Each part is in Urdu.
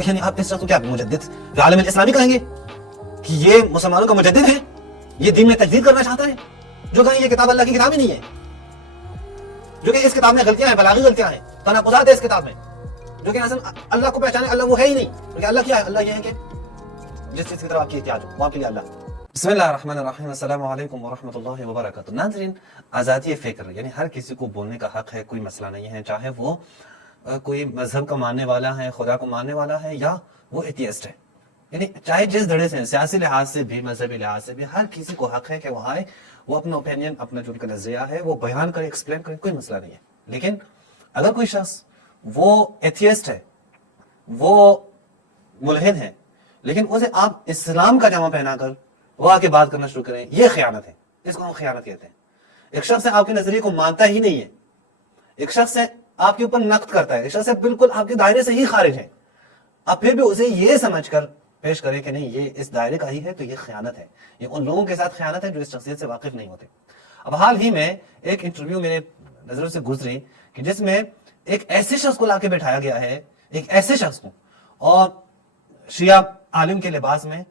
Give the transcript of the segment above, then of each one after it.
تو یعنی آپ اس شخص کو کیا مجدد فی عالم الاسلامی کہیں گے کہ یہ مسلمانوں کا مجدد ہے، یہ دین میں تجدید کرنا چاہتا ہے، جو کہیں یہ کتاب اللہ کی کتاب ہی نہیں ہے، جو کہ اس کتاب میں غلطیاں ہیں، بلاغی غلطیاں ہیں، تناقضات ہیں اس کتاب میں، جو کہ اصل اللہ کو پہچانے اللہ وہ ہے ہی نہیں، کیونکہ اللہ کیا ہے؟ اللہ یہ ہے کہ جس چیز کی طرف آپ کی احتیاج ہو وہ آپ کے لیے اللہ۔ بسم اللہ الرحمن الرحیم، السلام علیکم ورحمۃ اللہ وبرکاتہ۔ ناظرین، آزادی فکر یعنی ہر کسی کو بولنے کا حق ہے، کوئی مسئلہ نہیں ہے، چاہے وہ کوئی مذہب کا ماننے والا ہے، خدا کو ماننے والا ہے، یا وہ ایتھیسٹ ہے، یعنی چاہے جس دھڑے سے، سیاسی لحاظ سے بھی، مذہبی لحاظ سے بھی، ہر کسی کو حق ہے کہ وہ آئے، وہ اپنا اوپینین، اپنا جو ان کا نظریہ ہے وہ بیان کرے، ایکسپلین کرے، کوئی مسئلہ نہیں ہے۔ لیکن اگر کوئی شخص وہ ایتھیسٹ ہے، وہ ملحد ہے، لیکن اسے آپ اسلام کا جامع پہنا کر وہ آ کے بات کرنا شروع کریں، یہ خیانت ہے، اس کو ہم خیانت کہتے ہیں۔ ایک شخص آپ کے نظریے کو مانتا ہی نہیں ہے، ایک شخص آپ کے اوپر نقد کرتا ہے، ایک شخص بالکل آپ کے دائرے سے ہی خارج ہے، آپ پھر بھی اسے یہ سمجھ کر پیش کریں کہ نہیں یہ اس دائرے کا ہی ہے، تو یہ خیانت ہے، یہ ان لوگوں کے ساتھ خیانت ہے جو اس شخصیت سے واقف نہیں ہوتے۔ اب حال ہی میں ایک انٹرویو میرے نظروں سے گزری کہ جس میں ایک ایسے شخص کو لا کے بٹھایا گیا ہے، ایک ایسے شخص کو، اور شیعہ عالم کے لباس میں،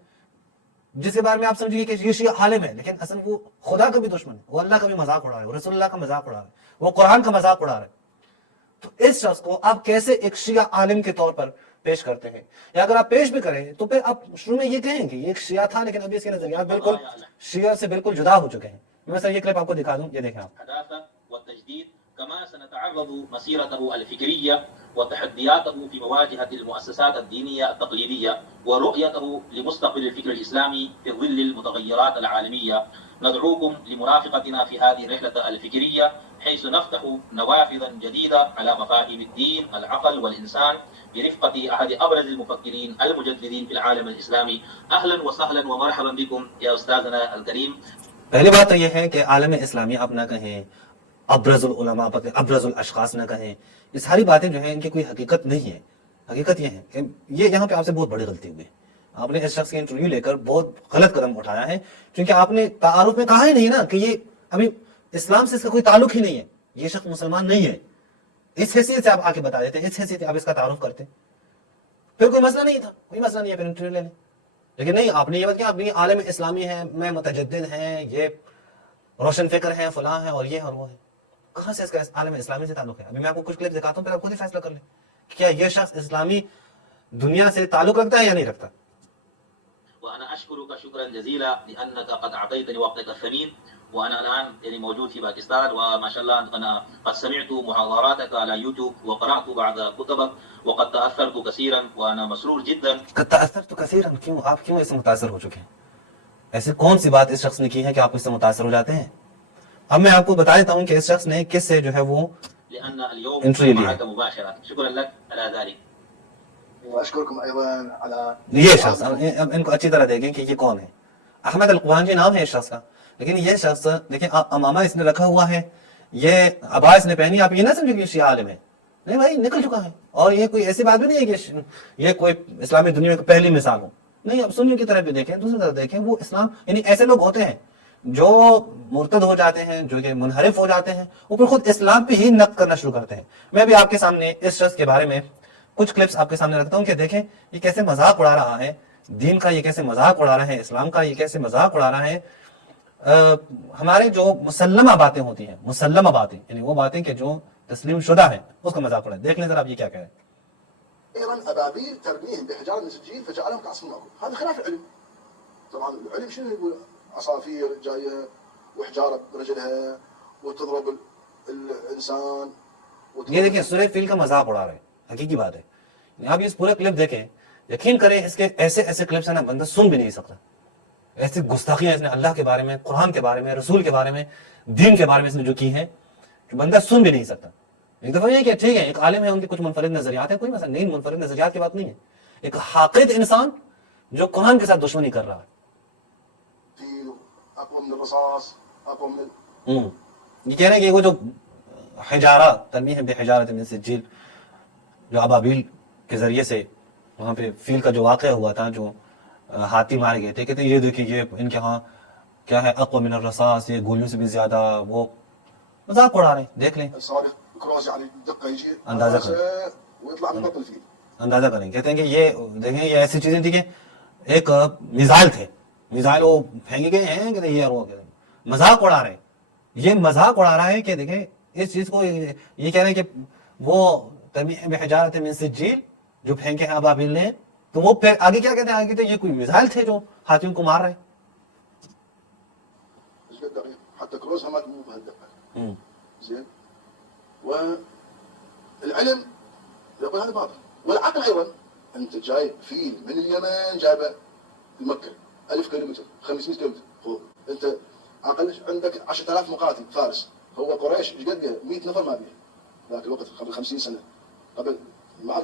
جس کے بارے میں آپ سمجھیے کہ یہ شیعہ عالم ہے، لیکن اصل وہ خدا کا بھی دشمن ہے، وہ اللہ کا بھی مذاق اڑا رہا ہے، وہ رسول اللہ کا مذاق اڑا رہا ہے، وہ قرآن کا مذاق اڑا رہا ہے۔ تو اس شخص کو آپ کیسے ایک شیعہ عالم کے طور پر پیش کرتے ہیں؟ یا اگر آپ پیش بھی کریں تو پھر آپ شروع میں یہ کہیں کہ یہ ایک شیعہ تھا، لیکن ابھی اس کے نظریات بالکل شیعہ سے بالکل جدا ہو چکے ہیں۔ میں سر یہ کلپ آپ کو دکھا دوں، یہ دیکھیں آپ۔ كما سنتعرض مسيرته الفكرية وتحدياته في مواجهة المؤسسات الدينية التقليدية ورؤيته لمستقبل الفكر الإسلامي في ظل المتغيرات العالمية. ندعوكم لمرافقتنا في هذه الرحلة الفكرية حيث نفتح نوافذا جديدة على مفاهيم الدين، العقل والإنسان برفقة أحد أبرز المفكرين المجددين في العالم الإسلامي. أهلا وسهلا ومرحبا بكم يا أستاذنا الكريم. پہلی بات تو یہ ہے کہ عالم اسلامی آپ نہ کہیں، ابرز العلماء، ابرز الاشخاص نہ کہیں، یہ ساری باتیں جو ہیں ان کی کوئی حقیقت نہیں ہے۔ حقیقت یہ ہے کہ یہ یہاں پہ آپ سے بہت بڑی غلطی ہوئی ہے، آپ نے اس شخص کی انٹرویو لے کر بہت غلط قدم اٹھایا ہے، کیونکہ آپ نے تعارف میں کہا ہی نہیں نا کہ یہ ابھی اسلام سے اس کا کوئی تعلق ہی نہیں ہے، یہ شخص مسلمان نہیں ہے۔ اس حیثیت سے آپ آ کے بتا دیتے، اس حیثیت سے آپ اس کا تعارف کرتے، پھر کوئی مسئلہ نہیں تھا، کوئی مسئلہ نہیں ہے، پھر انٹرویو لے لیں۔ لیکن نہیں، آپ نے یہ بات کیا، آپ عالم اسلامی ہیں، میں متجدد ہیں، یہ روشن فکر ہیں، فلاں ہیں، اور یہ اور وہ ہے۔ کہاں سے اس کا عالم اسلامی سے تعلق ہے؟ ابھی میں آپ کو کچھ کلپ دکھاتا ہوں، پھر آپ خود ہی فیصلہ کر لیں کہ کیا یہ شخص اسلامی دنیا سے تعلق رکھتا ہے یا نہیں رکھتا۔ وأنا أشكرك شكرا جزيلا لأنك قد أعطيتني وقتك الثمين، وأنا الآن يعني موجود في باكستان، وما شاء الله أنا قد سمعت محاضراتك على يوتيوب وقرأت بعض كتبك وقد تأثرت كثيرا وأنا مسرور جدا. قد تأثرت كثيرا، کیوں آپ کیوں اس سے متاثر ہو چکے ہیں؟ ایسے کون سی بات اس شخص نے کی ہے کہ آپ اس سے متاثر ہو جاتے ہیں؟ اب میں آپ کو بتا دیتا ہوں کہ اس شخص نے کس سے جو ہے وہ لأن اليوم انٹرویو لی ہے۔ معك مباشرة. شكرا لك على ذلك. واشكركم ايضا على یہ شخص، اب ان کو اچھی طرح دیکھیں کہ یہ کون ہے۔ احمد القوانجی نام ہے اس شخص کا، لیکن یہ شخص دیکھیں، امامہ اس نے رکھا ہوا ہے، یہ عبا اس نے پہنی، آپ یہ نہ سمجھیں کہ یہ شیعہ عالم ہے، نہیں بھائی، نکل چکا ہے۔ اور یہ کوئی ایسی بات بھی نہیں ہے کہ یہ کوئی اسلامی دنیا میں پہلی مثال ہو، نہیں۔ اب سنیوں کی طرف بھی دیکھیں، دوسری طرف دیکھیں، وہ اسلام یعنی ایسے لوگ ہوتے ہیں جو مرتد ہو جاتے ہیں، جو کہ منحرف ہو جاتے ہیں، وہ پھر خود اسلام پہ ہی نقد کرنا شروع کرتے ہیں۔ میں بھی آپ کے سامنے اس شخص کے بارے میں کچھ کلپس آپ کے سامنے رکھتا ہوں کہ دیکھیں یہ کیسے مذاق اڑا رہا ہے دین کا، یہ کیسے مذاق اڑا رہا ہے اسلام کا، یہ کیسے مذاق اڑا رہا ہے ہمارے جو مسلمہ باتیں ہوتی ہیں، مسلمہ باتیں یعنی وہ باتیں کہ جو تسلیم شدہ ہیں، اس کا مذاق اڑا ہے۔ دیکھ لیں ذرا آپ یہ کیا کہہ رہے ہیں۔ ايضا ابابيل ترميهم بحجاره من سجين فجعلهم كعصف مأكول. هذا خلاف العلم. طبعا العلم شنو يقول؟ عصافير جايه وحجاره برجلها وتضرب الانسان. یہ دیکھیں سورہ فیل کا مذاق اڑا رہے ہیں، حقیقی بات ہے۔ آپ اس پورے کلپ دیکھیں، یقین کریں اس کے ایسے ایسے کلپس ہیں نا بندہ سن بھی نہیں سکتا، ایسی گستاخیاں اس نے اللہ کے بارے میں، قرآن کے بارے میں، رسول کے بارے میں، دین کے بارے میں اس نے جو کی ہیں کہ بندہ سن بھی نہیں سکتا۔ ایک دفعہ یہ کہ ٹھیک ہے ایک عالم ہے، ان کے کچھ منفرد نظریات ہیں، کوئی مثلا نہیں، منفرد نظریات کی بات نہیں ہے، ایک حاقد انسان جو قرآن کے ساتھ دشمنی کر رہا ہے۔ یہ کہہ رہے ہیں کہ وہ جو حجارہ ترمیہ بحجارۃ من سجیل، جو ابابیل کے ذریعے سے وہاں پہ فیل کا جو واقعہ ہوا تھا، جو ہاتھی مارے گئے تھے، کہتے ہیں یہ دیکھیں یہ ان کے ہاں کیا ہے، اقوى من الرصاص، یہ گولیوں سے بھی زیادہ، وہ مذاق اڑا رہے ہیں۔ دیکھ لیں اندازہ کریں۔ اندازہ کریں. کہتے ہیں کہ یہ دیکھیں یہ ایسی چیزیں تھی کہ ایک میزائل تھے, میزائل وہ پھینکے گئے ہیں کہ یہ مذاق اڑا رہے ہیں. یہ مذاق اڑا رہا ہے کہ دیکھیں اس چیز کو یہ کہہ رہے ہیں کہ وہ ترمیہ بحجارۃ من سجیل جو پھینکے ہیں ابابیل نے, تو وہ پھر آگے کیا کہتے ہیں, آگے کہتے ہیں یہ کوئی میزائل تھے جو ہاتھیوں کو مار رہے ہیں. حتى كروزها ما تمو بهالدقه. زين. والعلم يقول هذا باطل، والعقل ايضا انت جايب فيل من اليمن جايبه لمكه 1000 كيلومتر 500 كيلومتر فوق، انت اقل عندك 10000 مقاتل فارس، هو قريش ايش قد 100 نفر ما بيه ذاك الوقت قبل 50 سنه قبل.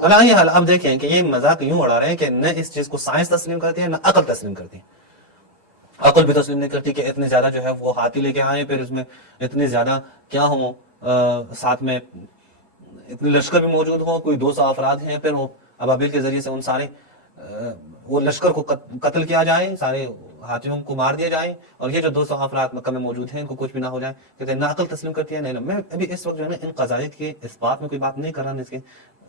حالانکہ حال اب دیکھیں کہ یہ مذاق یوں اڑا رہے ہیں کہ نہ اس چیز کو سائنس تسلیم کرتی ہے نہ عقل تسلیم کرتی ہے. عقل بھی تسلیم نہیں کرتی کہ اتنے زیادہ جو ہے وہ ہاتھی لے کے آئے, پھر اس میں اتنے زیادہ کیا ہوں ساتھ میں اتنے لشکر بھی موجود ہوں, کوئی 200 افراد ہیں, پھر وہ ابابیل کے ذریعے سے ان سارے وہ لشکر کو قتل کیا جائے, سارے ہاتھیوں کو مار دیا جائے, اور یہ جو 200 افراد مکہ میں موجود ہیں ان کو کچھ بھی نہ ہو جائے. کہتے ہیں نہ عقل تسلیم کرتی ہے نہ علم. میں ابھی اس وقت جو ہے نا ان قضائے کے اس بات میں کوئی بات نہیں کر رہا, اس کے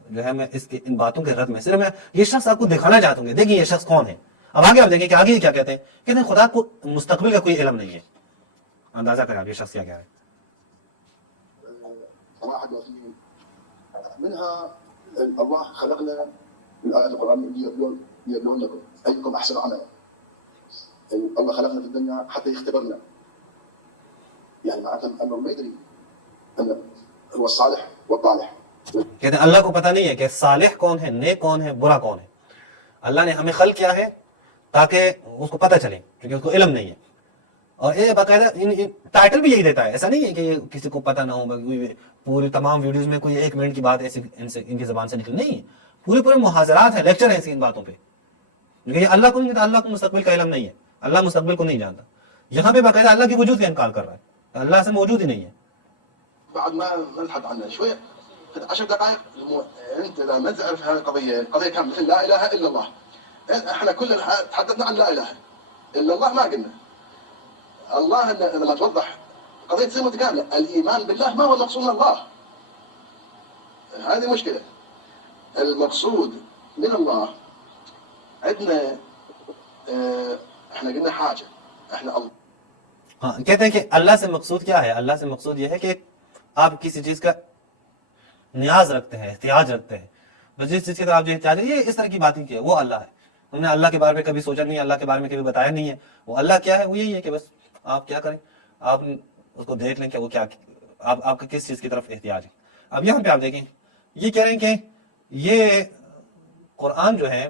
جو ہے میں اس کے ان باتوں کے رد میں صرف میں یہ شخص آپ کو دکھانا چاہتا ہوں. دیکھیں یہ شخص کون ہے. اب آگے آپ دیکھیں کہ آگے کیا کہتے ہیں, کہتے ہیں خدا کو مستقبل کا کوئی علم نہیں ہے. اندازہ کریں آپ یہ شخص کیا کہہ رہے ہیں. منها الله خلقنا من آيات القرآن ليبلون لكم أيكم أحسن عملا. الله خلقنا في الدنيا حتى يختبرنا, يعني معناته أنه ما يدري أن هو الصالح والطالح. کہتے ہیں اللہ کو پتہ نہیں ہے کہ صالح کون ہے, نیک کون ہے, برا کون ہے. اللہ نے ہمیں خلق کیا ہے تاکہ اس کو پتہ چلے, کیونکہ اس کو علم نہیں ہے. اور یہ باقاعدہ ٹائٹل بھی یہی دیتا ہے, ایسا نہیں ہے کہ کسی کو پتہ نہ ہو. پوری تمام ویڈیوز میں کوئی 1 منٹ کی بات ایسی ان کی زبان سے نکل نہیں ہے, پورے محاضرات ہیں, لیکچر ہیں ان باتوں پہ. کیونکہ یہ اللہ کو نہیں, اللہ کو مستقبل کا علم نہیں ہے, اللہ مستقبل کو نہیں جانتا. یہاں پہ باقاعدہ اللہ کے وجود کا انکار کر رہا ہے, اللہ سے موجود ہی نہیں ہے. بعد ما نلحق عنها شوية 10 دقائق انت اذا ما تعرف هذه القضيه كامله مثل لا اله الا الله. احنا كلنا تحدثنا عن لا اله الا الله, ما قلنا الله لما توضح قضيه تصير متكامله. الايمان بالله ما هو المقصود من الله, هذه مشكله. المقصود من الله عندنا احنا قلنا حاجه, احنا الله. ہاں کہتے ہیں کہ اللہ سے مقصود کیا ہے. اللہ سے مقصود یہ ہے کہ آپ کسی چیز کا نیاز رکھتے ہیں, احتیاج رکھتے ہیں, بس جس چیز کی طرف آپ جو احتیاج ہے, یہ اس طرح کی باتیں کی ہے, وہ اللہ ہے. ہم نے اللہ کے بارے میں کبھی سوچا نہیں, اللہ کے بارے میں کبھی بتایا نہیں ہے. وہ اللہ کیا ہے, وہ یہی ہے کہ بس آپ کیا کریں, آپ اس کو دیکھ لیں کہ وہ کیا آپ کا کس چیز کی طرف احتیاج ہے. اب یہاں پہ آپ دیکھیں یہ کہہ رہے ہیں کہ یہ قرآن جو ہے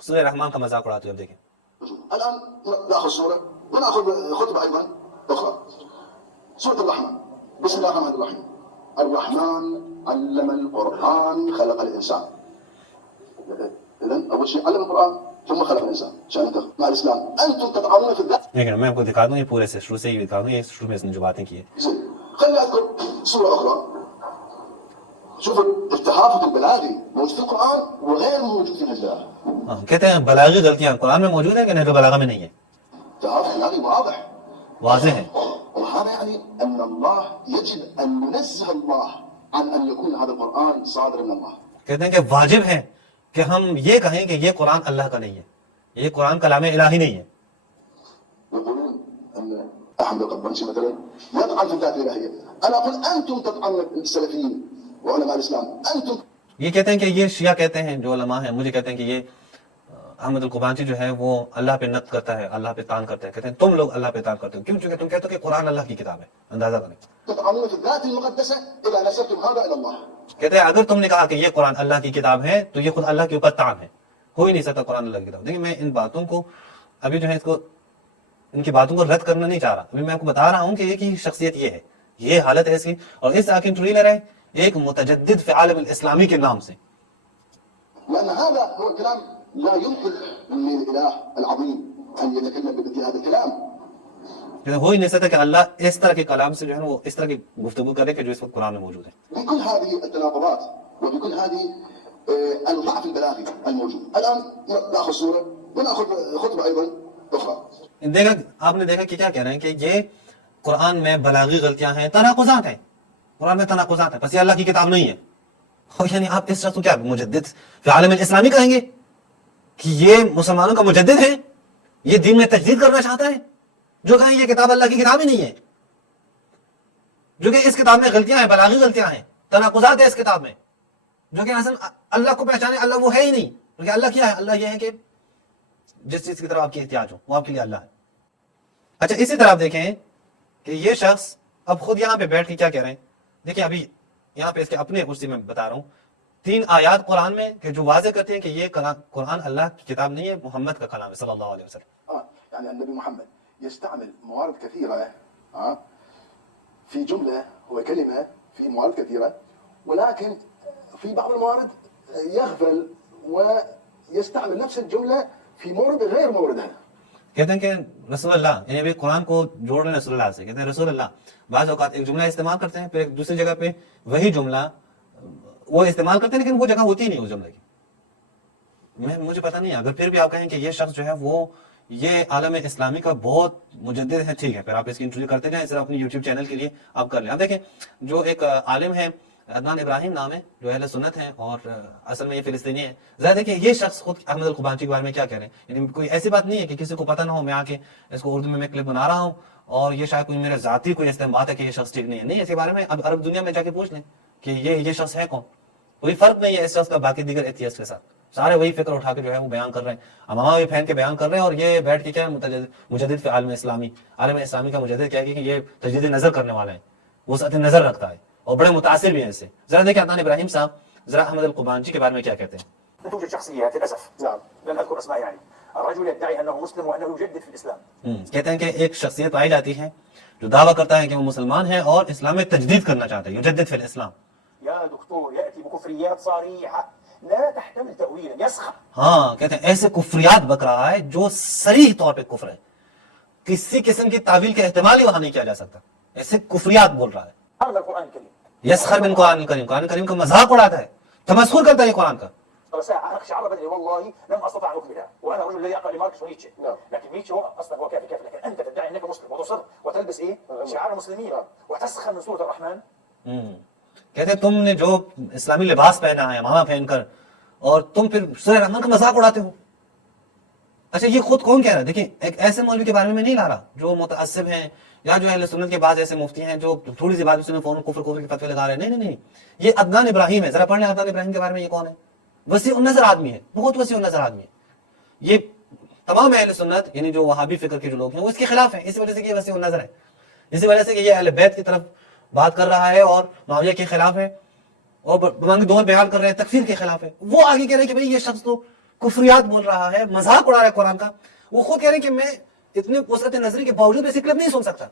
سورہ رحمان کا مذاق اڑاتے ہوئے. اب دیکھیں الان ناخذ سوره وناخذ خطبه ايضا اخرى. سوره الرحمن, بسم الله الرحمن الرحيم. الرحمن علم القرآن خلق الإنسان. إذن أول شيء علم القرآن ثم خلق الإنسان عشان أنت مع الإسلام. أنتم تطعنون في الذات. لیکن میں آپ کو دکھا دوں یہ پورے سے شروع سے ہی دکھا دوں, یہ شروع میں اس نے جو باتیں کی ہے. خليني أذكر سورة أخرى. شوف التهافت البلاغي موجود في القرآن وغير موجود في الإسلام. کہتے ہیں بلاغی غلطیاں قرآن میں موجود ہیں کہ نہج البلاغہ میں نہیں ہے. تهافت بلاغي واضح. واضح ہے. وهذا يعني أن الله يجب أن ينزه الله عن أن يكون هذا القرآن صادر من الله. کہتے ہیں کہ واجب ہے کہ ہم یہ کہیں کہ یہ قرآن اللہ کا نہیں ہے, یہ قرآن کلام الہی نہیں ہے. يقولون أن أحمد القربنشي مثلا يطعن في الذات الإلهية. أنا أقول أنتم تطعنون السلفيين وعلماء الإسلام. أنتم. یہ کہتے ہیں کہ یہ شیعہ کہتے ہیں جو علماء ہیں, مجھے کہتے ہیں کہ یہ احمد القبانچی جو ہے وہ اللہ پہ نقد کرتا ہے, اللہ پہ تان کرتا ہے. کہتے ہیں تم لوگ اللہ پہ تان کرتے ہو, کیوں؟ چونکہ تم کہتے ہو کہ قرآن اللہ کی کتاب ہے. اندازہ کریں. تطعنون في الذات المقدسة إذا نسبتم هذا إلى الله. کہتے ہیں اگر تم نے کہا کہ یہ قرآن اللہ کی کتاب ہے تو یہ خود اللہ کے اوپر تان ہے, ہو ہی نہیں سکتا قرآن اللہ کی کتاب. دیکھیں میں ان باتوں کو ابھی جو ہے اس کو ان کی باتوں کو رد کرنا نہیں چاہ رہا, ابھی میں آپ کو بتا رہا ہوں کہ یہ کی شخصیت یہ ہے, یہ حالت ہے اس کی, اور اس آ کے انٹرویو لے رہے ہیں ایک متجدد فی عالم الاسلامی کے نام سے. لأن هذا هو الكلام لا يمكن للإله العظيم أن يتكلم بمثل هذا الكلام. ہو ہی نہیں سکتا کہ اللہ اس طرح کے کلام سے جو ہے وہ اس طرح کی گفتگو کرے کہ جو اس وقت قرآن میں موجود ہے. بكل هذه التناقضات وبكل هذه الضعف البلاغي الموجود. الآن نأخذ سورة ونأخذ خطبة أيضا أخرى. دیکھا آپ نے دیکھا کہ کیا کہہ رہے ہیں کہ یہ قرآن میں بلاغی غلطیاں ہیں, تناقضات ہیں, قرآن میں تناقضات ہیں, بس یہ اللہ کی کتاب نہیں ہے. اور یعنی آپ اس شخص کو کیا مجدد فی عالم الاسلامی کہیں گے کہ یہ مسلمانوں کا مجدد ہے، یہ دین میں تجدید کرنا چاہتا ہے، جو کہیں یہ کتاب اللہ کی کتاب ہی نہیں ہے، جو کہ اس کتاب میں غلطیاں ہیں، بلاغی غلطیاں ہیں، تناقضات ہیں اس کتاب میں، جو کہ اصل اللہ کو پہچانے اللہ وہ ہے ہی نہیں، کیونکہ اللہ کیا ہے؟ اللہ یہ ہے کہ جس چیز کی طرف آپ کی احتیاج ہو وہ آپ کے لیے اللہ ہے۔ اچھا اسی طرح آپ دیکھیں کہ یہ شخص اب خود یہاں پہ بیٹھ کے کیا کہہ رہے ہیں، دیکھیں ابھی یہاں پہ اس کے اپنے کچھ میں بتا رہا ہوں 3 آیات قرآن میں کہ جو واضح کرتے ہیں کہ یہ قرآن اللہ کی کتاب نہیں ہے، محمد کا کلام ہے صلی اللہ علیہ وسلم۔ يعني النبي محمد يستعمل موارد كثيرة في جملة وكلمة في موارد كثيرة، ولكن في بعض الموارد يغفل ويستعمل نفس الجملة في مورد غير موردها۔ کہتے ہیں کہ رسول اللہ، یعنی ابھی قرآن کو جوڑ رہے ہیں رسول اللہ سے، کہتے ہیں رسول اللہ بعض اوقات ایک جملہ استعمال کرتے ہیں، پھر ایک دوسری جگہ پہ وہی جملہ وہ استعمال کرتے ہیں، لیکن وہ جگہ ہوتی ہی نہیں اس جملے کی۔ مجھے پتہ نہیں، اگر پھر بھی آپ کہیں کہ یہ شخص جو ہے وہ یہ عالم اسلامی کا بہت مجدد ہے، ٹھیک ہے، پھر آپ اس کی انٹرویو کرتے جائیں، صرف اپنی یوٹیوب چینل کے لیے آپ کر لیں۔ آپ دیکھیں جو ایک عالم ہے عدنان ابراہیم نام ہے، جو اہل سنت ہیں اور اصل میں یہ فلسطینی ہے، ذرا دیکھیں یہ شخص خود احمد القبانچی کے بارے میں کیا کہہ رہے ہیں۔ یعنی کوئی ایسی بات نہیں ہے کہ کسی کو پتہ نہ ہو، میں آ کے اس کو اردو میں کلپ بنا رہا ہوں اور یہ شاید کوئی میرے ذاتی کوئی استعمال ہے کہ یہ شخص ٹھیک نہیں ہے، نہیں، اس کے بارے میں اب عرب دنیا میں جا کے پوچھ لیں کہ یہ شخص ہے کون۔ کوئی فرق نہیں ہے اس شخص کا باقی دیگر ایتھیسٹ کے ساتھ، سارے وہی فکر اٹھا کے جو ہے وہ بیان کر رہے ہیں، امامہ بھی پہن کے بیان کر رہے ہیں، اور یہ بیٹھ کے کیا مجدد فی عالم اسلامی، عالم اسلامی کا مجدد کیا کہ یہ تجدید نظر کرنے والا ہے، وسعت نظر رکھتا ہے اور بڑے متاثر بھی ہیں اس سے۔ ذرا دیکھیں عدنان ابراہیم صاحب ذرا احمد القبانچی کے بارے میں کیا کہتے ہیں۔ توجد شخصيات للاسف لن اذكر اسماء يعني الرجل يدعي انه مسلم وانه يجدد في الاسلام۔ کہتے ہیں کہ ایک شخصیت پائی جاتی ہے جو دعویٰ کرتا ہے کہ وہ مسلمان ہے اور اسلام میں تجدید کرنا چاہتا ہے، یجدد فی الاسلام۔ يا دكتور ياتي بكفريات صريحه لا تحتمل تاويلا يسخر۔ ہاں کہتے ہیں ایسے کفریات بک رہا ہے جو صریح طور پہ کفر ہے، کسی قسم کی تعویل کا احتمال ہی وہاں نہیں کیا جا سکتا، ایسے کفریات بول رہا ہے۔ هذا القران الكريم یسخر من قرآن الکریم، قرآن کریم کا مذاق اڑاتا ہے، تمسخر کرتا ہے قرآن کا۔ ساعه اناقش عربا والله لم استطع ان اكملها، وانا رجل الذي اقرا لماركس ونيتشه، لكن نيتشه هو اصلا هو كافر، لكن انت تدعي انك مسلم وتصر وتلبس شعار المسلمين وتسخر من سوره الرحمن۔ کہتے ہیں تم نے جو اسلامی لباس پہنا ہے امامہ پہن کر، اور تم پھر سورہ رحمان کا مذاق اڑاتے ہو۔ اچھا یہ خود کون کہہ رہا ہے؟ دیکھیں ایک ایسے مولوی کے بارے میں نہیں لا رہا جو متعصب ہیں یا جو اہل سنت کے بعض ایسے مفتی ہیں جو تھوڑی سی بات اس میں فوراً کفر کے فتوے لگا رہے ہیں، نہیں، یہ عدنان ابراہیم ہے۔ ذرا پڑھ لیں عدنان ابراہیم کے بارے میں یہ کون ہے۔ وسیع النظر آدمی ہے، بہت وسیع النظر آدمی ہے۔ یہ تمام اہل سنت یعنی جو وہابی فکر کے جو لوگ ہیں وہ اس کے خلاف ہیں، اسی وجہ سے کہ یہ وسیع النظر ہے، اسی وجہ سے کہ یہ اہل بیت کی طرف بات کر رہا ہے اور معاویہ کے خلاف ہے اور بمانگ دور بیان کر رہے ہیں، تکفیر کے خلاف ہے۔ وہ آگے کہہ رہے ہیں کہ بھئی یہ شخص تو کفریات بول رہا ہے، مذاق اڑا رہا ہے قرآن کا۔ وہ خود کہہ رہے ہیں کہ میں اتنے وسعت نظری کے باوجود ایسی کلپ نہیں سن سکتا۔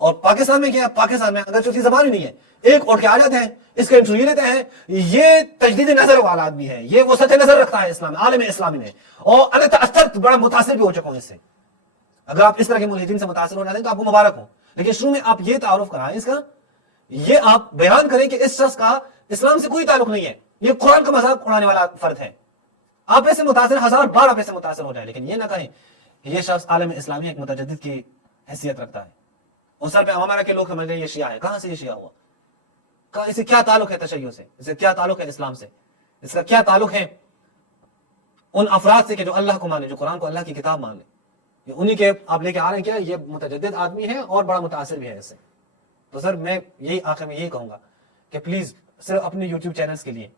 اور پاکستان میں کیا، پاکستان میں اگر چوتھی زبان ہی نہیں ہے، ایک اٹھ کے آ جاتے ہیں، اس کا انٹرویو لیتے ہیں، یہ تجدید نظر والا آدمی ہے، یہ وسعت نظر رکھتا ہے اسلام عالم اسلامی میں، اور انا تاثرت بڑا متاثر بھی ہو چکا ہوں اس سے۔ اگر آپ اس طرح کے ملحدین سے متاثر ہو جاتے ہیں تو آپ کو مبارک ہو، لیکن شروع میں آپ یہ تعارف کرائیں اس کا، یہ آپ بیان کریں کہ اس شخص کا اسلام سے کوئی تعلق نہیں ہے، یہ قرآن کا مذاق اڑانے والا فرد ہے۔ آپ ایسے متاثر، 1000 بار آپ ایسے متاثر ہو جائیں، لیکن یہ نہ کہیں کہ یہ شخص عالم اسلامی ایک متجدد کی حیثیت رکھتا ہے، اور سر پہ امامہ رکھ کے لوگ سمجھ رہے ہیں یہ شیعہ ہے۔ کہاں سے یہ شیعہ ہوا؟ اسے کیا تعلق ہے تشیع سے؟ اسے کیا تعلق ہے اسلام سے؟ اس کا کیا تعلق ہے ان افراد سے کہ جو اللہ کو مانے، جو قرآن کو اللہ کی کتاب مان لے؟ یہ انہی کے آپ لے کے آ رہے ہیں کیا یہ متجدد آدمی ہے اور بڑا متاثر بھی ہے اس سے۔ تو سر میں یہی آخر میں یہی کہوں گا کہ پلیز صرف اپنے یوٹیوب چینلز کے لیے،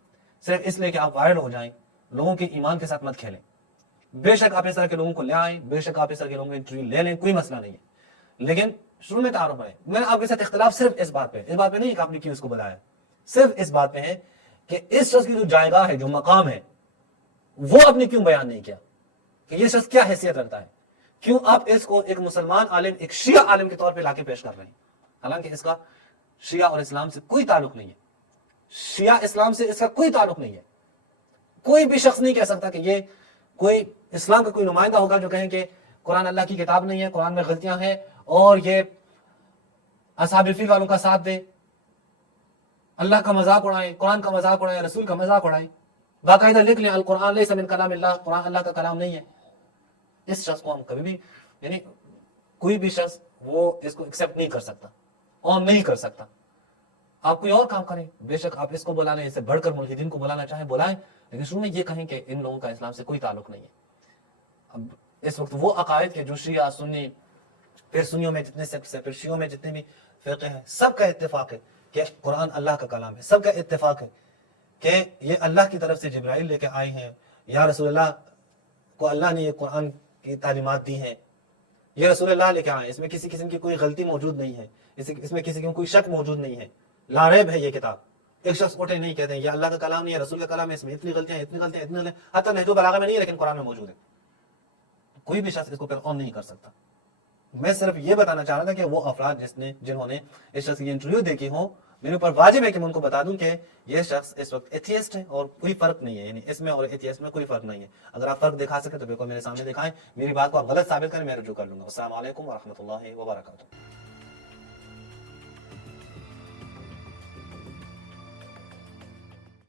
صرف اس لیے کہ آپ وائرل ہو جائیں، لوگوں کے ایمان کے ساتھ مت کھیلیں۔ بے شک آپ اس طرح کے لوگوں کو لے آئیں، بے شک آپ اس طرح کے لوگوں کو انٹرویو لے لیں، کوئی مسئلہ نہیں ہے، لیکن شروع میں تعارف ہے۔ میں نے آپ کے ساتھ اختلاف صرف اس بات پہ نہیں ہے کہ آپ نے کیوں اس کو بلایا، صرف اس بات پہ ہے کہ اس شخص کی جو جائیگاہ ہے، جو مقام ہے، وہ آپ نے کیوں بیان نہیں کیا کہ یہ شخص کیا حیثیت رکھتا ہے؟ کیوں آپ اس کو ایک مسلمان عالم، ایک شیعہ عالم کے طور پہ لا کے پیش کر رہے ہیں، حالانکہ اس کا شیعہ اور اسلام سے کوئی تعلق نہیں ہے، شیعہ اسلام سے اس کا کوئی تعلق نہیں ہے۔ کوئی بھی شخص نہیں کہہ سکتا کہ یہ کوئی اسلام کا کوئی نمائندہ ہوگا جو کہیں کہ قرآن اللہ کی کتاب نہیں ہے، قرآن میں غلطیاں ہیں، اور یہ اصحاب الفیل والوں کا ساتھ دے، اللہ کا مذاق اڑائیں، قرآن کا مذاق اڑائیں، رسول کا مذاق اڑائیں، باقاعدہ لکھ لیں القرآن لیس من کلام اللہ، قرآن اللہ کا کلام نہیں ہے۔ اس شخص کو ہم کبھی بھی، یعنی کوئی بھی شخص وہ اس کو ایکسیپٹ نہیں کر سکتا اور نہیں کر سکتا۔ آپ کوئی اور کام کریں, بے شک آپ اس کو بلانے, اس سے بڑھ کر ملحدین کو بلانا چاہیں بلائیں, لیکن شروع میں یہ کہیں کہ ان لوگوں کا اسلام سے کوئی تعلق نہیں ہے. اب اس وقت وہ عقائد کے جو شیعہ سنی, پھر سنیوں میں جتنے سیکٹس ہیں, پھر شیعوں میں جتنے بھی فرقے ہیں, سب کا اتفاق ہے کہ قرآن اللہ کا کلام ہے. سب کا اتفاق ہے کہ یہ اللہ کی طرف سے جبرائیل لے کے آئے ہیں, یا رسول اللہ کو اللہ نے یہ قرآن کی تعلیمات دی ہیں, یہ رسول اللہ لے کے آئے. اس میں کسی قسم کی کوئی غلطی موجود نہیں ہے, اس میں کسی کی کوئی شک موجود نہیں ہے, لا ریب ہے یہ کتاب. ایک شخص اٹھے نہیں کہتے ہیں یہ اللہ کا کلام نہیں ہے, رسول کا کلام ہے, اس میں اتنی غلطیاں اتنی غلطیاں اتنی غلطیاں, حتیٰ نہج البلاغہ میں نہیں ہے لیکن قرآن میں موجود ہے. کوئی بھی شخص اس کو پھر آن نہیں کر سکتا. میں صرف یہ بتانا چاہ رہا تھا کہ وہ افراد جنہوں نے اس شخص کی انٹرویو دیکھی ہو, میرے اوپر واجب ہے کہ میں ان کو بتا دوں کہ یہ شخص اس وقت ایتھیسٹ ہے اور کوئی فرق نہیں ہے, یعنی اس میں اور ایتھیسٹ میں کوئی فرق نہیں ہے. اگر آپ فرق دکھا سکیں تو بالکل میرے سامنے دکھائیں, میری بات کو آپ غلط ثابت کریں, میں رجوع کر لوں گا. السلام علیکم ورحمۃ اللہ وبرکاتہ.